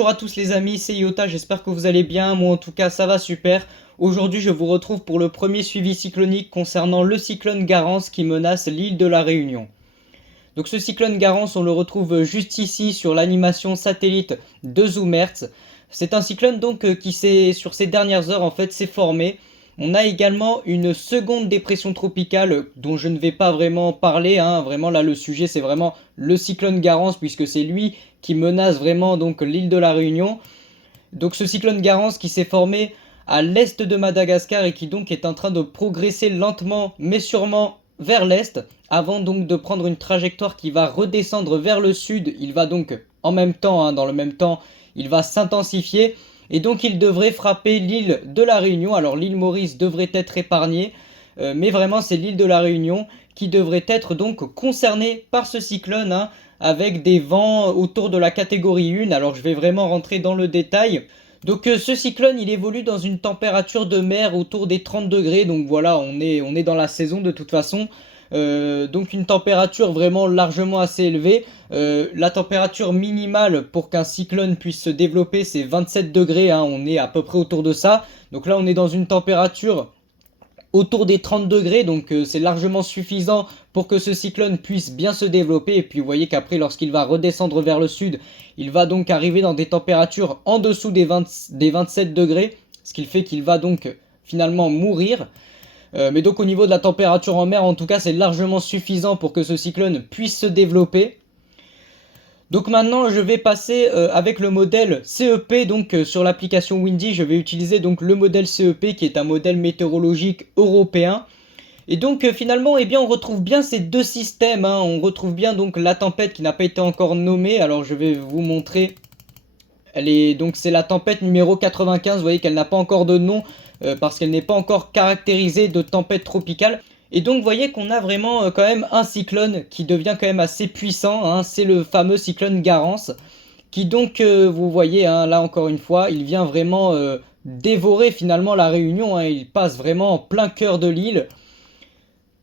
Bonjour à tous les amis, c'est Iota, j'espère que vous allez bien, moi en tout cas ça va super. Aujourd'hui je vous retrouve pour le premier suivi cyclonique concernant le cyclone Garance qui menace l'île de la Réunion. Donc ce cyclone Garance on le retrouve juste ici sur l'animation satellite de Zoom Earth. C'est un cyclone donc qui s'est sur ces dernières heures en fait s'est formé. On a également une seconde dépression tropicale dont je ne vais pas vraiment parler, hein. Vraiment là le sujet c'est vraiment le cyclone Garance puisque c'est lui qui menace vraiment donc l'île de la Réunion. Donc ce cyclone Garance qui s'est formé à l'est de Madagascar et qui donc est en train de progresser lentement mais sûrement vers l'est avant donc de prendre une trajectoire qui va redescendre vers le sud. Il va donc en même temps, hein, dans le même temps, il va s'intensifier et donc il devrait frapper l'île de la Réunion. Alors l'île Maurice devrait être épargnée, mais vraiment c'est l'île de la Réunion qui devrait être donc concernée par ce cyclone, hein, avec des vents autour de la catégorie 1. Alors je vais vraiment rentrer dans le détail. Donc ce cyclone il évolue dans une température de mer autour des 30 degrés. Donc voilà, on est dans la saison de toute façon. Donc une température vraiment largement assez élevée. La température minimale pour qu'un cyclone puisse se développer c'est 27 degrés, hein, on est à peu près autour de ça. Donc là on est dans une température autour des 30 degrés, donc c'est largement suffisant pour que ce cyclone puisse bien se développer. Et puis vous voyez qu'après lorsqu'il va redescendre vers le sud, il va donc arriver dans des températures en dessous des 27 degrés, ce qui fait qu'il va donc finalement mourir. Mais donc au niveau de la température en mer, en tout cas c'est largement suffisant pour que ce cyclone puisse se développer. Donc maintenant je vais passer avec le modèle CEP, donc sur l'application Windy je vais utiliser donc le modèle CEP qui est un modèle météorologique européen. Et donc finalement eh bien on retrouve bien ces deux systèmes, hein. On retrouve bien donc la tempête qui n'a pas été encore nommée, alors je vais vous montrer. Donc c'est la tempête numéro 95, vous voyez qu'elle n'a pas encore de nom parce qu'elle n'est pas encore caractérisée de tempête tropicale. Et donc vous voyez qu'on a vraiment quand même un cyclone qui devient quand même assez puissant, hein. C'est le fameux cyclone Garance qui donc vous voyez, hein, là encore une fois il vient vraiment dévorer finalement la Réunion, hein. Il passe vraiment en plein cœur de l'île.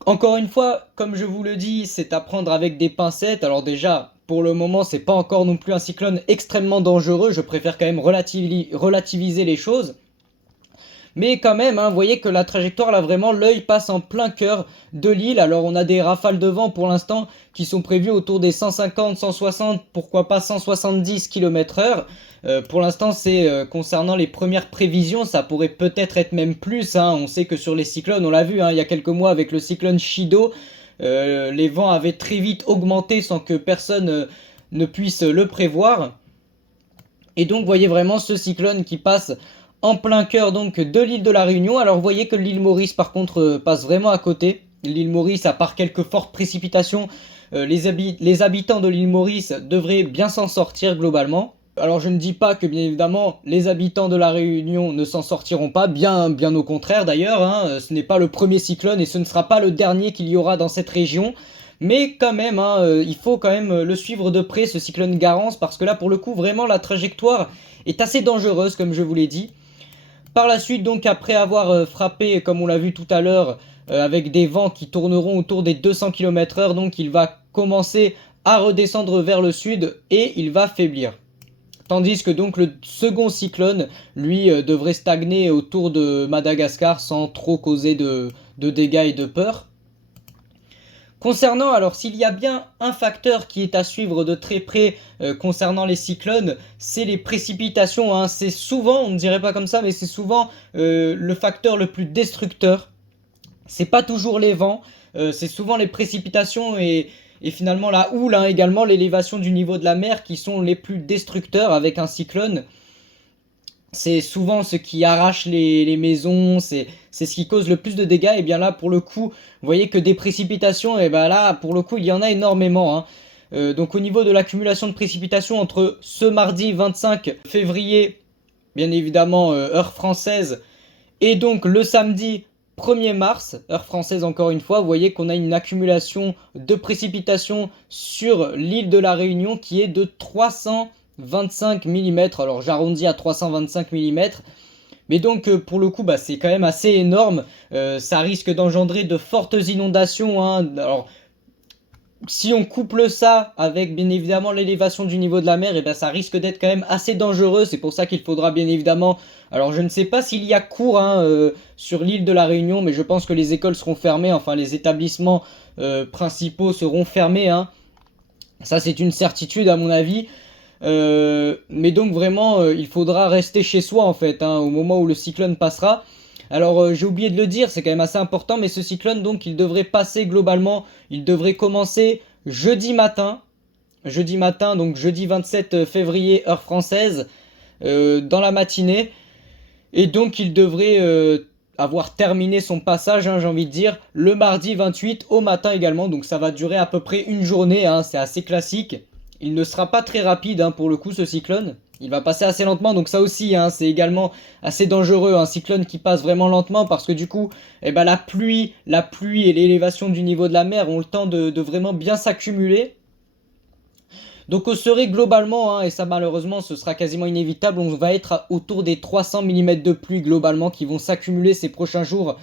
Encore une fois, comme je vous le dis, c'est à prendre avec des pincettes. Alors déjà, pour le moment, c'est pas encore non plus un cyclone extrêmement dangereux. Je préfère quand même relativiser les choses. Mais quand même, hein, vous voyez que la trajectoire, là, vraiment, l'œil passe en plein cœur de l'île. Alors, on a des rafales de vent pour l'instant qui sont prévues autour des 150, 160, pourquoi pas 170 km/h. Pour l'instant, c'est concernant les premières prévisions, ça pourrait peut-être être même plus, hein. On sait que sur les cyclones, on l'a vu, hein, il y a quelques mois avec le cyclone Chido, les vents avaient très vite augmenté sans que personne ne puisse le prévoir. Et donc, vous voyez vraiment ce cyclone qui passe en plein cœur donc de l'île de la Réunion. Alors vous voyez que l'île Maurice par contre passe vraiment à côté. L'île Maurice, à part quelques fortes précipitations, les habitants de l'île Maurice devraient bien s'en sortir globalement. Alors je ne dis pas que bien évidemment les habitants de la Réunion ne s'en sortiront pas, bien au contraire d'ailleurs, hein. Ce n'est pas le premier cyclone et ce ne sera pas le dernier qu'il y aura dans cette région. Mais quand même, hein, il faut quand même le suivre de près ce cyclone Garance parce que là pour le coup vraiment la trajectoire est assez dangereuse comme je vous l'ai dit. Par la suite, donc, après avoir frappé, comme on l'a vu tout à l'heure, avec des vents qui tourneront autour des 200 km/h, donc il va commencer à redescendre vers le sud et il va faiblir. Tandis que donc le second cyclone, lui, devrait stagner autour de Madagascar sans trop causer de dégâts et de peur. Concernant, alors s'il y a bien un facteur qui est à suivre de très près concernant les cyclones, c'est les précipitations, hein. C'est souvent, on ne dirait pas comme ça, mais c'est souvent le facteur le plus destructeur. C'est pas toujours les vents, c'est souvent les précipitations et finalement la houle, hein, également l'élévation du niveau de la mer qui sont les plus destructeurs avec un cyclone. C'est souvent ce qui arrache les maisons, c'est ce qui cause le plus de dégâts. Et bien là, pour le coup, vous voyez que des précipitations, et ben là, pour le coup, il y en a énormément, hein. Donc au niveau de l'accumulation de précipitations entre ce mardi 25 février, bien évidemment, heure française, et donc le samedi 1er mars, heure française encore une fois, vous voyez qu'on a une accumulation de précipitations sur l'île de la Réunion qui est de 325 mm. Alors j'arrondis à 325 mm. Mais donc pour le coup bah, c'est quand même assez énorme. Ça risque d'engendrer de fortes inondations, hein. Alors si on couple ça avec bien évidemment l'élévation du niveau de la mer, et ben ça risque d'être quand même assez dangereux. C'est pour ça qu'il faudra bien évidemment. Alors je ne sais pas s'il y a cours sur l'île de la Réunion, mais je pense que les écoles seront fermées, enfin les établissements principaux seront fermés, hein. Ça c'est une certitude à mon avis. Mais donc vraiment, il faudra rester chez soi en fait, hein, au moment où le cyclone passera. Alors j'ai oublié de le dire, c'est quand même assez important, mais ce cyclone donc il devrait passer globalement, il devrait commencer jeudi matin, donc jeudi 27 février heure française, dans la matinée, et donc il devrait avoir terminé son passage, hein, j'ai envie de dire, le mardi 28 au matin également, donc ça va durer à peu près une journée, hein, c'est assez classique. Il ne sera pas très rapide, hein, pour le coup ce cyclone. Il va passer assez lentement, donc ça aussi, hein, c'est également assez dangereux, un cyclone qui passe vraiment lentement, parce que du coup, eh ben, la pluie et l'élévation du niveau de la mer ont le temps de vraiment bien s'accumuler. Donc on serait globalement, hein, et ça malheureusement ce sera quasiment inévitable, on va être autour des 300 mm de pluie globalement qui vont s'accumuler ces prochains jours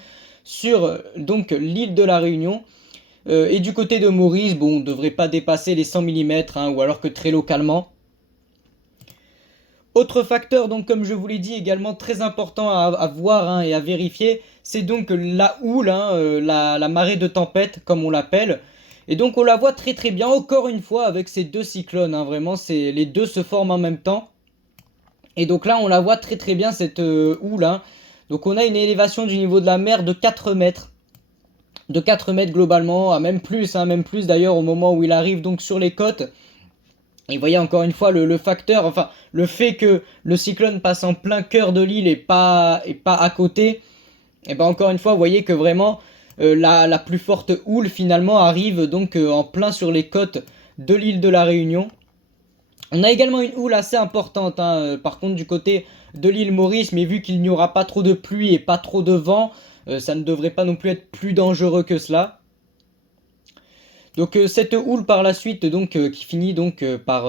sur donc l'île de la Réunion. Et du côté de Maurice, bon, on ne devrait pas dépasser les 100 mm, hein, ou alors que très localement. Autre facteur, donc comme je vous l'ai dit, également très important à voir, hein, et à vérifier, c'est donc la houle, hein, la marée de tempête, comme on l'appelle. Et donc on la voit très très bien, encore une fois, avec ces deux cyclones, hein, vraiment, les deux se forment en même temps. Et donc là, on la voit très très bien, cette houle, hein. Donc on a une élévation du niveau de la mer de 4 mètres. De 4 mètres globalement, à même plus, hein, même plus d'ailleurs au moment où il arrive donc sur les côtes. Et vous voyez encore une fois le facteur, enfin le fait que le cyclone passe en plein cœur de l'île et pas à côté, et ben encore une fois vous voyez que vraiment la plus forte houle finalement arrive donc en plein sur les côtes de l'île de la Réunion. On a également une houle assez importante, hein, par contre du côté de l'île Maurice, mais vu qu'il n'y aura pas trop de pluie et pas trop de vent, ça ne devrait pas non plus être plus dangereux que cela. Donc cette houle par la suite donc qui finit donc par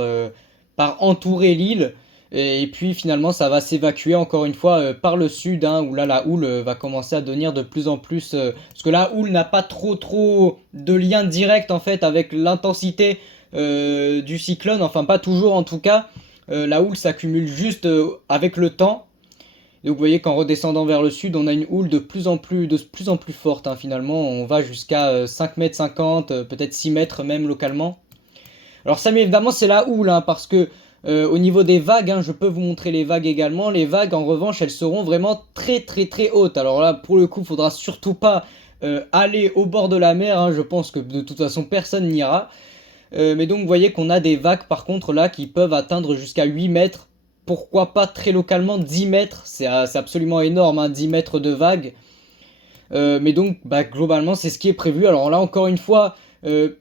entourer l'île, et puis finalement ça va s'évacuer encore une fois par le sud, hein, où là la houle va commencer à devenir de plus en plus parce que la houle n'a pas trop de lien direct en fait avec l'intensité du cyclone, enfin pas toujours en tout cas. La houle s'accumule juste avec le temps. Donc vous voyez qu'en redescendant vers le sud, on a une houle de plus en plus forte, hein, finalement. On va jusqu'à 5 mètres 50, peut-être 6 mètres même localement. Alors ça, mais évidemment, c'est la houle, hein, parce que au niveau des vagues, hein, je peux vous montrer les vagues également. Les vagues, en revanche, elles seront vraiment très hautes. Alors là, pour le coup, il faudra surtout pas aller au bord de la mer, hein. Je pense que de toute façon, personne n'ira. Mais donc, vous voyez qu'on a des vagues, par contre, là, qui peuvent atteindre jusqu'à 8 mètres. Pourquoi pas très localement 10 mètres, c'est absolument énorme, hein, 10 mètres de vague. Mais donc bah, globalement c'est ce qui est prévu. Alors là encore une fois,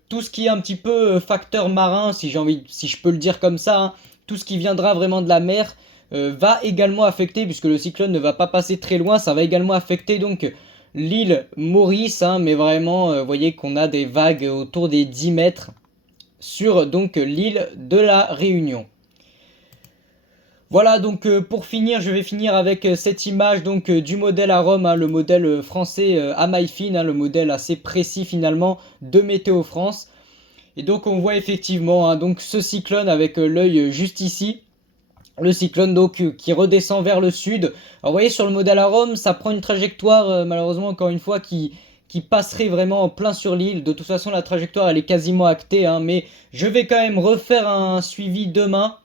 tout ce qui est un petit peu facteur marin, si je peux le dire comme ça, hein, tout ce qui viendra vraiment de la mer va également affecter, puisque le cyclone ne va pas passer très loin, ça va également affecter donc l'île Maurice, hein, mais vraiment vous voyez qu'on a des vagues autour des 10 mètres sur donc l'île de la Réunion. Voilà, donc pour finir, je vais finir avec cette image donc du modèle à Rome, hein, le modèle français à maille fine, hein, le modèle assez précis finalement de Météo France. Et donc on voit effectivement, hein, donc ce cyclone avec l'œil juste ici. Le cyclone donc qui redescend vers le sud. Alors vous voyez sur le modèle à Rome, ça prend une trajectoire malheureusement encore une fois qui passerait vraiment en plein sur l'île. De toute façon la trajectoire elle est quasiment actée, hein, mais je vais quand même refaire un suivi demain.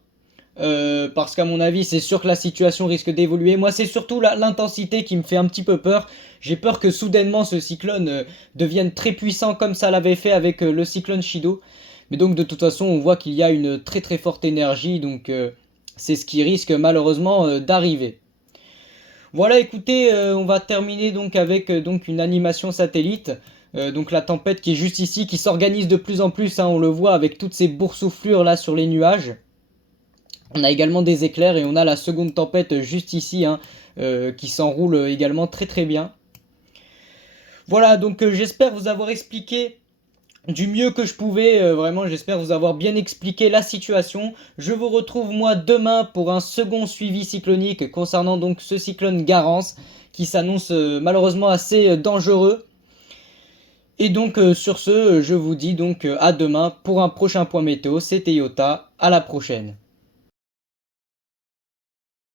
Parce qu'à mon avis c'est sûr que la situation risque d'évoluer. Moi c'est surtout l'intensité qui me fait un petit peu peur. J'ai peur que soudainement ce cyclone devienne très puissant comme ça l'avait fait avec le cyclone Chido. Mais donc de toute façon on voit qu'il y a une très forte énergie, donc c'est ce qui risque malheureusement d'arriver. Voilà, écoutez, on va terminer donc avec donc une animation satellite. Donc la tempête qui est juste ici, qui s'organise de plus en plus, hein, on le voit avec toutes ces boursouflures là sur les nuages. On a également des éclairs et on a la seconde tempête juste ici, hein, qui s'enroule également très bien. Voilà, donc j'espère vous avoir expliqué du mieux que je pouvais, vraiment j'espère vous avoir bien expliqué la situation. Je vous retrouve moi demain pour un second suivi cyclonique concernant donc ce cyclone Garance qui s'annonce malheureusement assez dangereux. Et donc sur ce, je vous dis donc à demain pour un prochain point météo. C'était Yota, à la prochaine.